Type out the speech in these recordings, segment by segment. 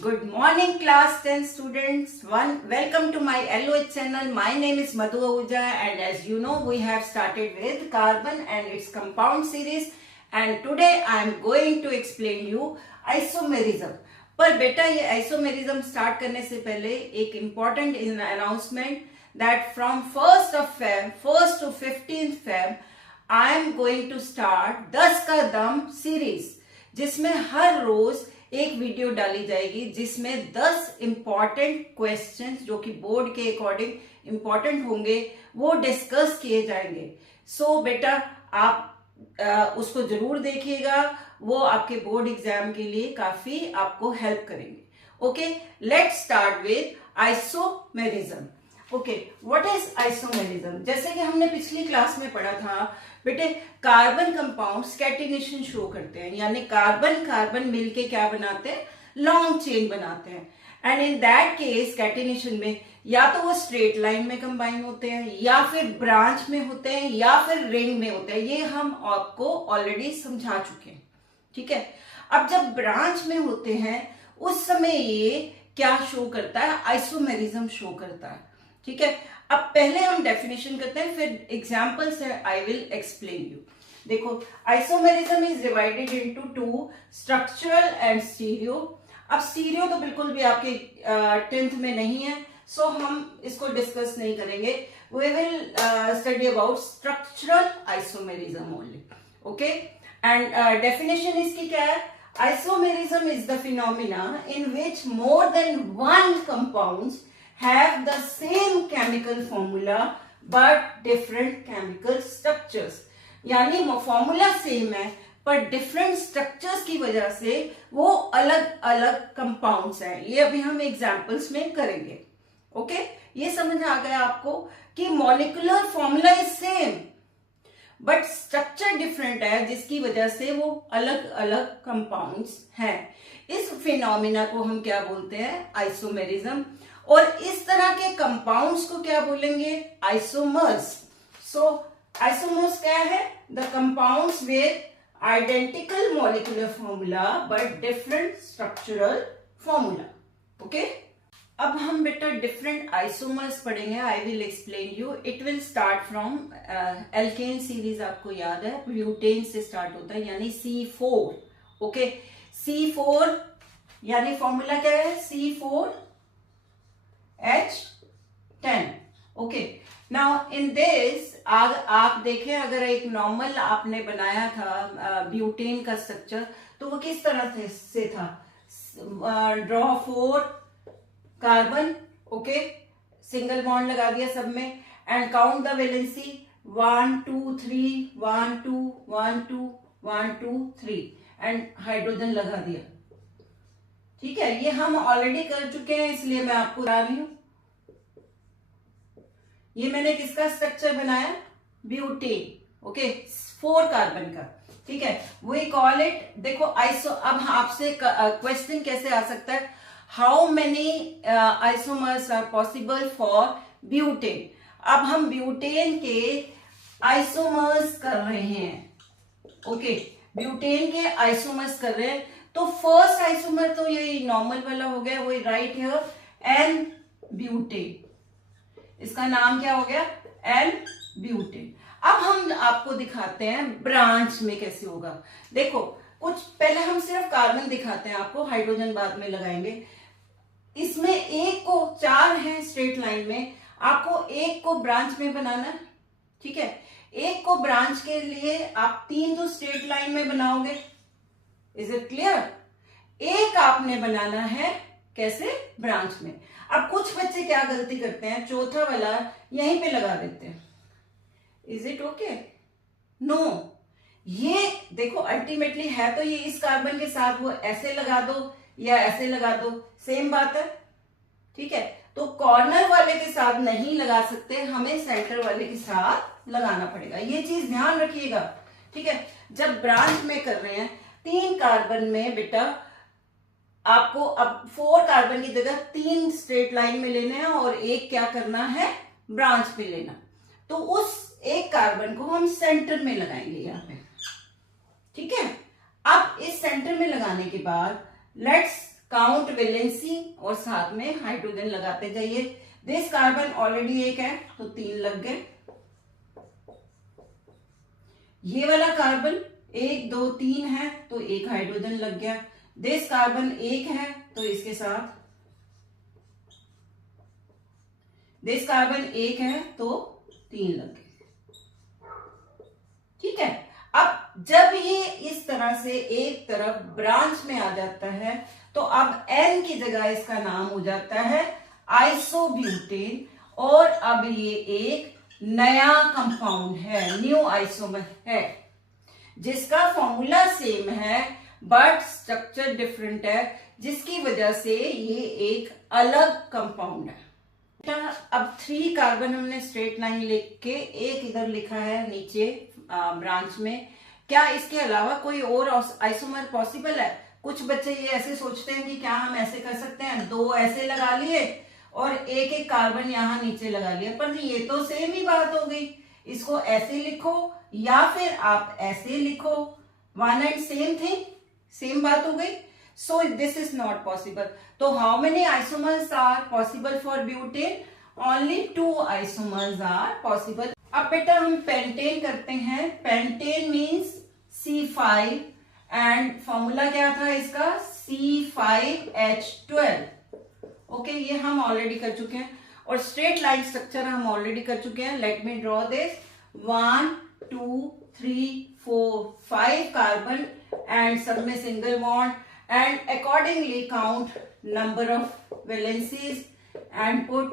Good morning, class 10 students. Welcome to my LOH channel. My name is Madhu Ahuja, and as you know, we have started with carbon and its compound series. And today I am going to explain you isomerism. पर बेटा ये isomerism start करने से पहले एक important announcement that from 1st of Feb, 1st to 15th Feb, I am going to start 10 का दम series, जिसमें हर रोज एक वीडियो डाली जाएगी जिसमें 10 इंपॉर्टेंट क्वेश्चंस जो कि बोर्ड के अकॉर्डिंग इंपॉर्टेंट होंगे वो डिस्कस किए जाएंगे। सो बेटा आप उसको जरूर देखिएगा, वो आपके बोर्ड एग्जाम के लिए काफी आपको हेल्प करेंगे। Okay, let's start with isomerism. Okay, what is isomerism? जैसे कि हमने पिछली क्लास में पढ़ा था बेटे, कार्बन कंपाउंड्स कैटिनेशन शो करते हैं, यानी कार्बन कार्बन मिलके क्या बनाते हैं, लॉन्ग चेन बनाते हैं। And in that case catenation में या तो वो स्ट्रेट लाइन में कंबाइन होते हैं, या फिर ब्रांच में होते हैं, या फिर रिंग में होते हैं। ये हम आपको ऑलरेडी समझा चुके हैं, ठीक है। अब जब ब्रांच में होते हैं उस समय ये क्या शो करता है, आइसोमेरिज्म शो करता है, ठीक है। अब पहले हम डेफिनेशन करते हैं, फिर एग्जांपल से आई विल एक्सप्लेन यू। देखो, isomerism is divided into two, structural and stereo. अब स्टीरियो तो बिल्कुल भी आपके 10th में नहीं है, सो हम इसको डिस्कस नहीं करेंगे। We will study about structural isomerism only. Okay, and definition इसकी क्या है? Isomerism is the phenomena in which more than one compounds have the same chemical formula but different chemical structures। यानी फॉर्मूला सेम है पर different structures की वजह से वो अलग अलग कंपाउंड्स हैं। ये अभी हम एग्जांपल्स में करेंगे। ओके, ये समझ आ गया आपको कि molecular formula is same but structure different है, जिसकी वजह से वो अलग अलग कंपाउंड्स हैं। इस फिनोमिना को हम क्या बोलते हैं? आइसोमेरिज्म। और इस तरह के कंपाउंड्स को क्या बोलेंगे? आइसोमर्स। सो आइसोमर्स क्या है? The compounds with identical molecular formula but different structural formula. Okay, अब हम बेटा डिफरेंट आइसोमर्स पढ़ेंगे। I will explain you. It will start from alkane series. आपको याद है ब्यूटेन से स्टार्ट होता है, यानी C4। ओके, C4 यानी फॉर्मूला क्या है? C4H10। Okay, now in this आप देखें, अगर एक नॉर्मल आपने बनाया था ब्यूटेन का स्ट्रक्चर, तो वो किस तरह से था? Draw 4 carbon, okay, single bond लगा दिया सब में, and count the valency 1 2 3 1 2 1 2 1 2 3 and hydrogen लगा दिया। ठीक है, ये हम ऑलरेडी कर चुके हैं, इसलिए मैं आपको बता रही हूं। ये मैंने किसका स्ट्रक्चर बनाया? ब्यूटेन। ओके, 4 कार्बन का। ठीक है, वी कॉल इट, देखो आइसो। अब आपसे क्वेश्चन कैसे आ सकता है? How many isomers are possible for butane? अब हम ब्यूटेन के आइसोमर्स कर रहे हैं। ओके, ब्यूटेन के आइसोमर्स कर रहे हैं, तो फर्स्ट आइसोमर तो ये नॉर्मल वाला हो गया, वही राइट हियर, एन ब्यूटेन। इसका नाम क्या हो गया? N butane. अब हम आपको दिखाते हैं ब्रांच में कैसे होगा। देखो, कुछ पहले हम सिर्फ कार्बन दिखाते हैं आपको, हाइड्रोजन बाद में लगाएंगे। इसमें एक को 4 है स्ट्रेट लाइन में, आपको एक को ब्रांच में बनाना है। ठीक है, एक को ब्रांच के लिए आप 3 तो स्ट्रेट लाइन में बनाओगे। Is it clear? एक आपने बनाना है कैसे? ब्रांच में। अब कुछ बच्चे क्या गलती करते हैं, चौथा वाला यहीं पे लगा देते हैं। Is it okay? नो, ये देखो अल्टीमेटली है तो ये इस कार्बन के साथ, वो ऐसे लगा दो या ऐसे लगा दो, सेम बात है। ठीक है, तो कॉर्नर वाले के साथ नहीं लगा सकते, हमें सेंटर वाले के साथ लगाना पड़ेगा। ये चीज ध्यान रखिएगा। ठीक है, जब ब्रांच में कर रहे हैं 3 कार्बन में बेटा, आपको अब 4 कार्बन की जगह 3 स्ट्रेट लाइन में लेना है और एक क्या करना है? ब्रांच में लेना। तो उस एक कार्बन को हम सेंटर में लगाएंगे यहां पे। ठीक है, अब इस सेंटर में लगाने के बाद लेट्स काउंट वैलेंसी और साथ में हाइड्रोजन लगाते जाइए। दिस कार्बन ऑलरेडी एक है तो 3 लग गए। ये वाला कार्बन 1 2 3 है तो 1 हाइड्रोजन लग गया। दिस कार्बन 1 है तो इसके साथ दिस कार्बन 1 है तो 3 लग गए। ठीक है। अब जब ये इस तरह से एक तरफ ब्रांच में आ जाता है तो अब N की जगह इसका नाम हो जाता है आइसोब्यूटेन, और अब ये एक नया कंपाउंड है, न्यू आइसोमर है, जिसका फॉर्मूला सेम है बट स्ट्रक्चर डिफरेंट है, जिसकी वजह से ये एक अलग कंपाउंड है। अब 3 कार्बन हमने स्ट्रेट लाइन लिख के एक इधर लिखा है नीचे ब्रांच में। क्या इसके अलावा कोई और आइसोमर पॉसिबल है? कुछ बच्चे ये ऐसे सोचते हैं कि क्या हम ऐसे कर सकते हैं, 2 ऐसे लगा लिए और एक एक कार्बन यहां नीचे लगा लिया, पर ये तो सेम ही बात हो गई। इसको ऐसे लिखो या फिर आप ऐसे लिखो, one and same thing, same बात हो गई। So this is not possible. So how many isomers are possible for butane? Only 2 isomers are possible. अब बेटा हम पेंटेन करते हैं। Pentane means C5 and formula क्या था इसका? C5H12। ओके, ये हम ऑलरेडी कर चुके हैं, और स्ट्रेट लाइन स्ट्रक्चर हम ऑलरेडी कर चुके हैं। Let me draw this. 1 2 3 4 5 carbon and सब में single bond, and accordingly count number of valencies and put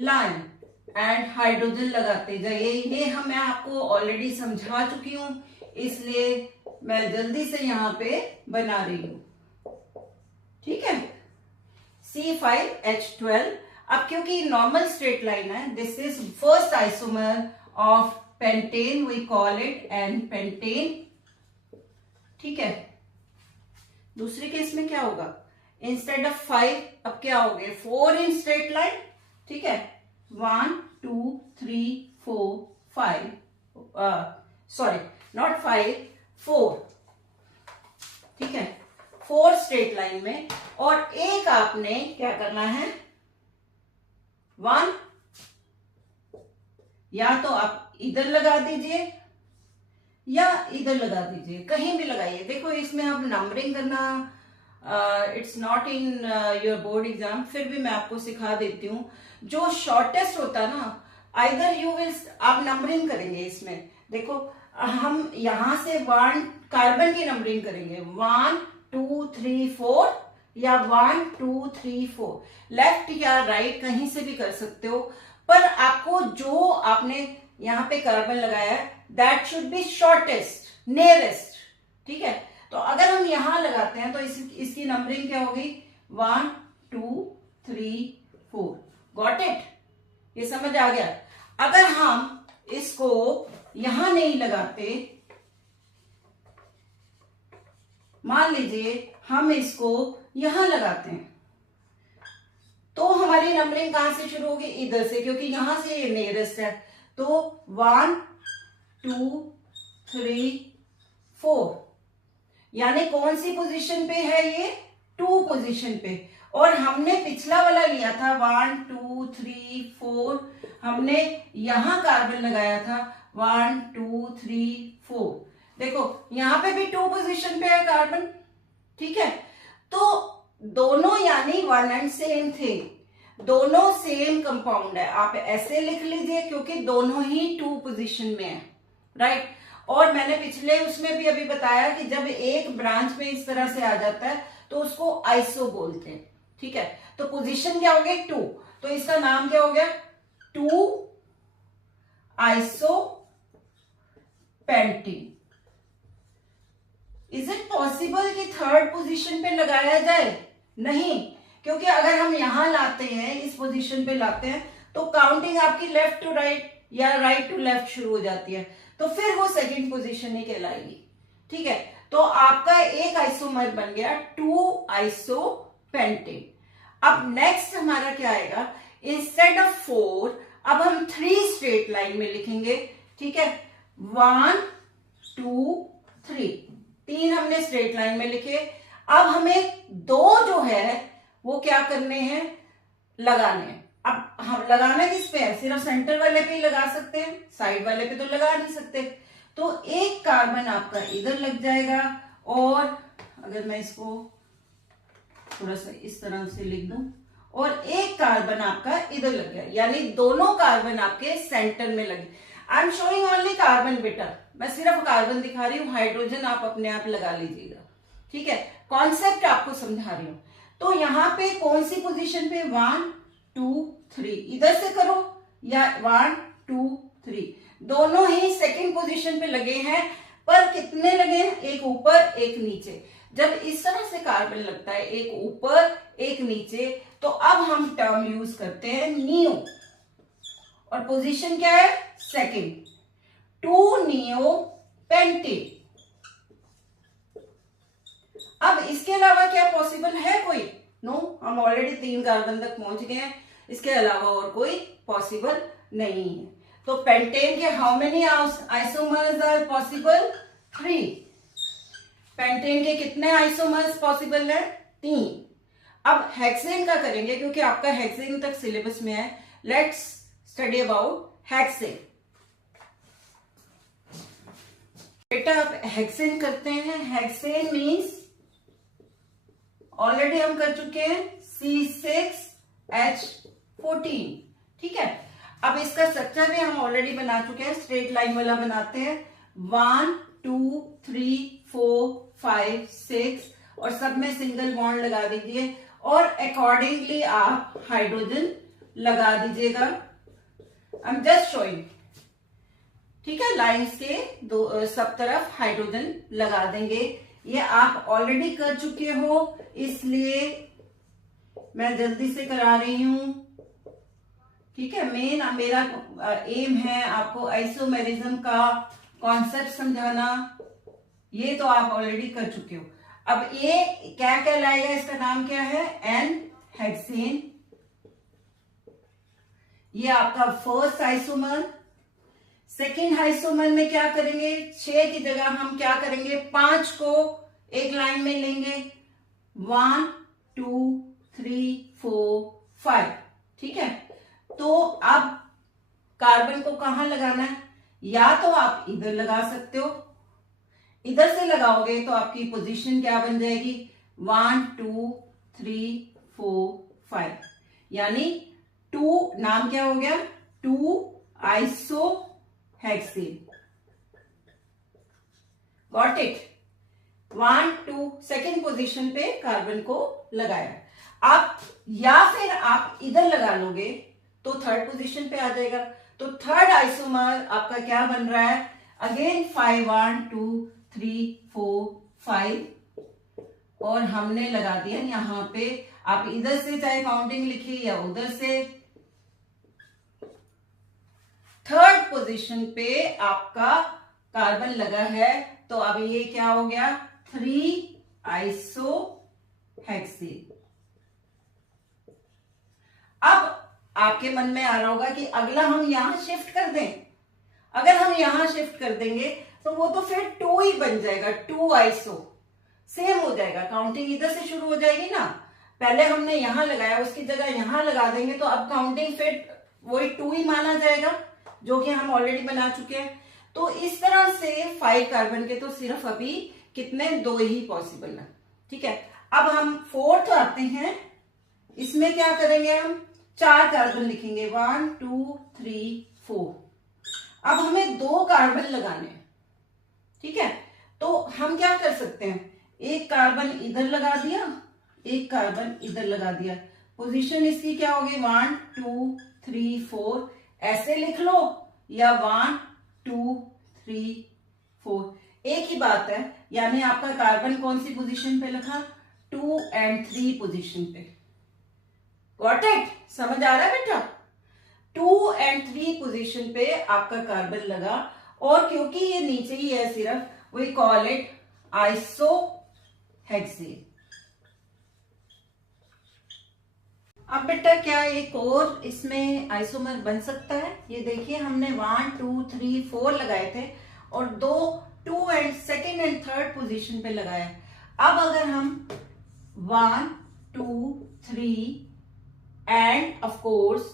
line and hydrogen लगाते जाइए। ये मैं आपको ऑलरेडी समझा चुकी हूं, इसलिए मैं जल्दी से यहां पे बना रही हूं। ठीक है, C5H12। अब क्योंकि नॉर्मल स्ट्रेट लाइन है, this is first isomer of pentane, we call it n pentane. ठीक है, दूसरे केस में क्या होगा? इंस्टेड ऑफ 5 अब क्या हो गए? 4 इन स्ट्रेट लाइन। ठीक है, 1 2 3 4 5, सॉरी नॉट 5 4। ठीक है, 4 स्ट्रेट लाइन में, और एक आपने क्या करना है? 1 या तो आप इधर लगा दीजिए या इधर लगा दीजिए, कहीं भी लगाइए। देखो इसमें अब नंबरिंग करना it's not in your board exam, फिर भी मैं आपको सिखा देती हूँ। जो शॉर्टेस्ट होता है ना, आइदर यू विल, आप नंबरिंग करेंगे इसमें। देखो हम यहां से 1 कार्बन की नंबरिंग करेंगे, 1 2 3 4 या 1 2 3 4, लेफ्ट या राइट कहीं से भी कर सकते हो, पर आपको जो आपने यहां पे कार्बन लगाया है that should be shortest, nearest. ठीक है, तो अगर हम यहां लगाते हैं तो इसकी नंबरिंग क्या होगी? 1 2 3 4। Got it? ये समझ आ गया? अगर हम इसको यहां नहीं लगाते, मान लीजिए हम इसको यहां लगाते हैं, तो हमारी नंबरिंग कहां से शुरू होगी? इधर से, क्योंकि यहां से ये नियरेस्ट है। तो 1 2 3 4, यानी कौन सी पोजीशन पे है ये? 2 पोजीशन पे। और हमने पिछला वाला लिया था 1 2 3 4, हमने यहां कार्बन लगाया था 1 2 3 4। देखो यहां पे भी 2 पोजीशन पे है कार्बन। ठीक है, तो दोनों यानी वन एंड सेम थे, दोनों सेम कंपाउंड है। आप ऐसे लिख लीजिए क्योंकि दोनों ही 2 पोजीशन में है, राइट। और मैंने पिछले उसमें भी अभी बताया कि जब एक ब्रांच में इस तरह से आ जाता है तो उसको आइसो बोलते हैं। ठीक है, तो पोजीशन क्या हो गई? 2, तो इसका नाम क्या हो गया? 2 iso pentene. Is it possible कि थर्ड पोजीशन पे लगाया जाए? नहीं, क्योंकि अगर हम यहां लाते हैं, इस पोजीशन पे लाते हैं, तो काउंटिंग आपकी लेफ्ट टू राइट या राइट टू लेफ्ट शुरू हो जाती है, तो फिर वो सेकंड पोजीशन ही कहलाएगी। ठीक है, तो आपका एक आइसोमर बन गया 2 आइसोपेंटेन। अब नेक्स्ट हमारा क्या आएगा? इंस्टेड ऑफ 4 अब हम 3 स्ट्रेट लाइन में लिखेंगे। ठीक है, 1 2 3 हमने स्ट्रेट लाइन में लिखे। अब हमें दो जो है वो क्या करने हैं, लगाने हैं। अब हम लगाना किस पे है, सिर्फ सेंटर वाले पे ही लगा सकते हैं, साइड वाले पे तो लगा नहीं सकते। तो एक कार्बन आपका इधर लग जाएगा, और अगर मैं इसको थोड़ा सा इस तरह से लिख दूं, और एक कार्बन आपका इधर लग गया, यानी दोनों कार्बन आपके सेंटर में लगे। I am showing only carbon बेटा, मैं सिर्फ कार्बन दिखा रही हूँ, हाइड्रोजन आप अपने आप लगा लीजिएगा, ठीक है। कॉन्सेप्ट आपको समझा रही हूं। तो यहां पे कौन सी पोजीशन पे, 1 2 3, इधर से करो या 1 2 3, दोनों ही सेकंड पोजीशन पे लगे हैं, पर कितने लगे हैं, एक ऊपर एक नीचे। जब इस तरह से कार्बन लगता है, एक ऊपर एक नीचे, तो अब हम टर्म यूज करते हैं नियो, और पोजीशन क्या है, सेकंड, 2 नियो पेंटेन। अब इसके अलावा क्या पॉसिबल है कोई, नो, हम ऑलरेडी 3 कार्बन तक पहुंच गए हैं, इसके अलावा और कोई पॉसिबल नहीं है। तो पेंटेन के how many isomers are possible, 3। Pentane के कितने आइसोमर्स पॉसिबल है, 3। अब हेक्सेन का करेंगे, क्योंकि आपका हेक्सेन तक सिलेबस में है। Let's study about hexane. बेटा आप हेक्सेन करते हैं, हेक्सेन मीन्स ऑलरेडी हम कर चुके हैं, C6H14, ठीक है। अब इसका स्ट्रक्चर भी हम ऑलरेडी बना चुके हैं, स्ट्रेट लाइन वाला बनाते हैं, 1 2 3 4 5 6, और सब में सिंगल बॉन्ड लगा दीजिए, और अकॉर्डिंगली आप हाइड्रोजन लगा दीजिएगा। आई एम जस्ट शोइंग, ठीक है, लाइंस के दो सब तरफ हाइड्रोजन लगा देंगे। ये आप ऑलरेडी कर चुके हो, इसलिए मैं जल्दी से करा रही हूं, ठीक है। मेरा एम है आपको आइसोमेरिज्म का कॉन्सेप्ट समझाना, ये तो आप ऑलरेडी कर चुके हो। अब ये क्या कहलाएगा, इसका नाम क्या है, एन हेक्सेन। ये आपका फर्स्ट आइसोमर। सेकेंड आइसोमर में क्या करेंगे, 6 की जगह हम क्या करेंगे, 5 को एक लाइन में लेंगे, 1 2 3 4 5, ठीक है। तो अब कार्बन को कहां लगाना है, या तो आप इधर लगा सकते हो, इधर से लगाओगे तो आपकी पोजीशन क्या बन जाएगी, 1 2 3 4 5, यानी 2, नाम क्या हो गया, 2 iso hexane. Got it, 1 2 second position पे कार्बन को लगाया। आप या फिर आप इधर लगा लोगे तो थर्ड पोजीशन पे आ जाएगा। तो थर्ड आइसोमर आपका क्या बन रहा है, अगेन 5 1 2 3 4 5, और हमने लगा दिया यहां पे, आप इधर से चाहे काउंटिंग लिखिए या उधर से। थर्ड पोजीशन पे आपका कार्बन लगा है, तो अब ये क्या हो गया, 3 आइसो हेक्सेन। अब आपके मन में आ रहा होगा कि अगला हम यहां शिफ्ट कर दें। अगर हम यहां शिफ्ट कर देंगे तो वो तो फिर 2 ही बन जाएगा, 2 आइसो, सेम हो जाएगा, काउंटिंग इधर से शुरू हो जाएगी ना। पहले हमने यहां लगाया, उसकी जगह यहां लगा देंगे तो अब काउंटिंग फिर वही 2 ही माना जाएगा, जो कि हम ऑलरेडी बना चुके हैं। तो इस तरह से 5 कार्बन के तो सिर्फ अभी कितने, 2 ही पॉसिबल है, ठीक है। अब हम फोर्थ आते हैं, इसमें क्या करेंगे, हम 4 कार्बन लिखेंगे, 1 2 3 4। अब हमें 2 कार्बन लगाने हैं, ठीक है। तो हम क्या कर सकते हैं, एक कार्बन इधर लगा दिया, एक कार्बन इधर लगा दिया, पोजीशन इसकी क्या होगी, 1 2 3 4, ऐसे लिख लो, या 1 2 3 4, एक ही बात है। यानी आपका कार्बन कौन सी पोजीशन पे लिखा, 2 और 3 पोजीशन पे। गॉट इट, समझ आ रहा है बेटा, 2 और 3 पोजीशन पे आपका कार्बन लगा, और क्योंकि ये नीचे ही है सिर्फ, we call it iso hexane. अब बेटा क्या एक और इसमें आइसोमर बन सकता है, ये देखिए हमने 1 2 3 4 लगाए थे, और 2 और सेकेंड एंड थर्ड पोजीशन पे लगाया। अब अगर हम 1 2 3 एंड ऑफ कोर्स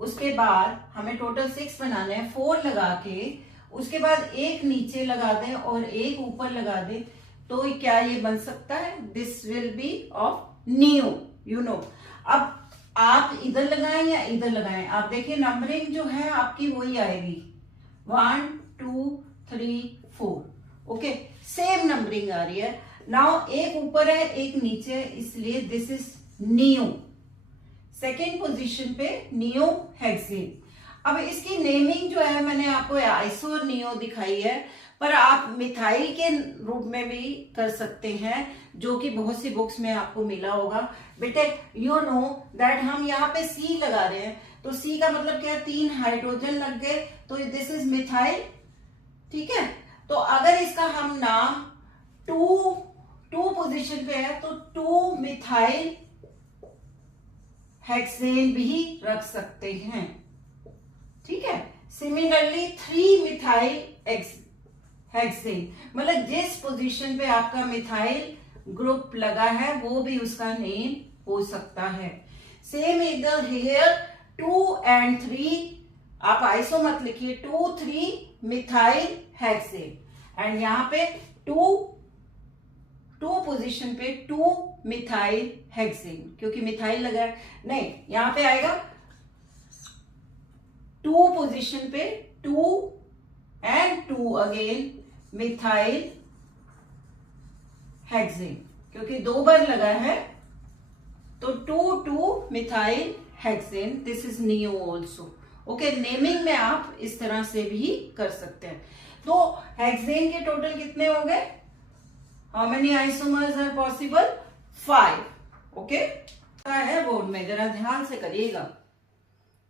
उसके बाद हमें टोटल 6 बनाने हैं, 4 लगा के उसके बाद एक नीचे लगा दें और एक ऊपर लगा दें, तो क्या ये बन सकता है? This will be of new, you know. अब आप इधर लगाएं या इधर लगाएं, आप देखिए नंबरिंग जो है आपकी वही आएगी 1 2 3 4, ओके, सेम नंबरिंग आ रही है। नाउ एक ऊपर है एक नीचे है, इसलिए this is neo. Second position पे नियो हेक्सेन। अब इसकी नेमिंग जो है मैंने आपको आइसो और नियो दिखाई है, पर आप मिथाइल के रूप में भी कर सकते हैं, जो कि बहुत सी बुक्स में आपको मिला होगा। बेटे यू नो दैट हम यहाँ पे सी लगा रहे हैं, तो सी का मतलब क्या है? 3 हाइड्रोजन लग गए, तो दिस इज मिथाइल, ठीक है। तो अगर इसका हम नाम 2 पोजीशन पे है तो 2 मिथाइल हेक्सेन भी रख सकते हैं, ठीक है। सिमिलरली 3 मिथाइल हेक्सेन, मतलब जिस पोजीशन पे आपका मिथाइल ग्रुप लगा है वो भी उसका नेम हो सकता है। सेम इधर हियर 2 एंड 3, आप आइसो मत लिखिए, 2 3 मिथाइल हेक्सेन, एंड यहाँ पे 2 पोजीशन पे 2 मिथाइल हेक्सेन, क्योंकि मिथाइल लगा है, नहीं यहां पे आएगा 2 पोजीशन पे 2 एंड 2 अगेन मिथाइल हेक्सेन, क्योंकि 2 बार लगा है, तो 2 methyl hexane, this is neo also, okay. Naming में आप इस तरह से भी कर सकते हैं। तो हेक्सेन के टोटल कितने हो गए? How many isomers are possible? 5, okay. है बोर्ड में, जरा ध्यान से करिएगा।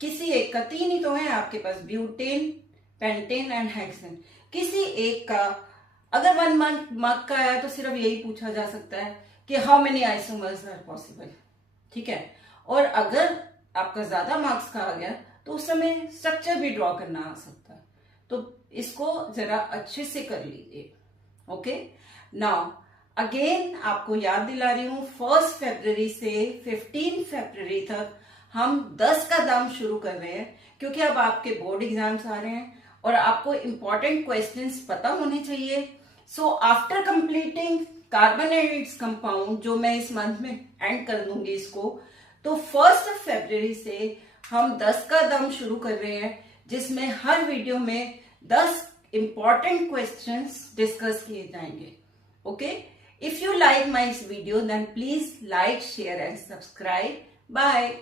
किसी एक का, 3 ही तो है आपके पास, ब्यूटेन, पेंटेन एंड हेक्सेन। किसी एक का अगर 1 मार्क का आया तो सिर्फ यही पूछा जा सकता है कि how many isomers are possible, ठीक है। और अगर आपका ज्यादा मार्क्स का आ गया तो उस समय स्ट्रक्चर भी ड्रॉ करना आ सकता है, तो इसको जरा अच्छे से कर लीजिए, ओके। नाउ अगेन आपको याद दिला रही हूं, 1 फरवरी से 15 फरवरी तक हम 10 का दाम शुरू कर रहे हैं, क्योंकि अब आपके बोर्ड एग्जाम्स आ रहे हैं और आपको इंपॉर्टेंट क्वेश्चंस पता होने चाहिए। So after completing carbon and its compound, जो मैं इस मंथ में एंड कर दूंगी इसको, तो 1 फरवरी से हम 10 का दाम शुरू कर रहे हैं, जिसमें हर वीडियो में 10 इंपॉर्टेंट क्वेश्चंस डिस्कस किए जाएंगे, okay? If you like my video, then please like, share and subscribe. Bye.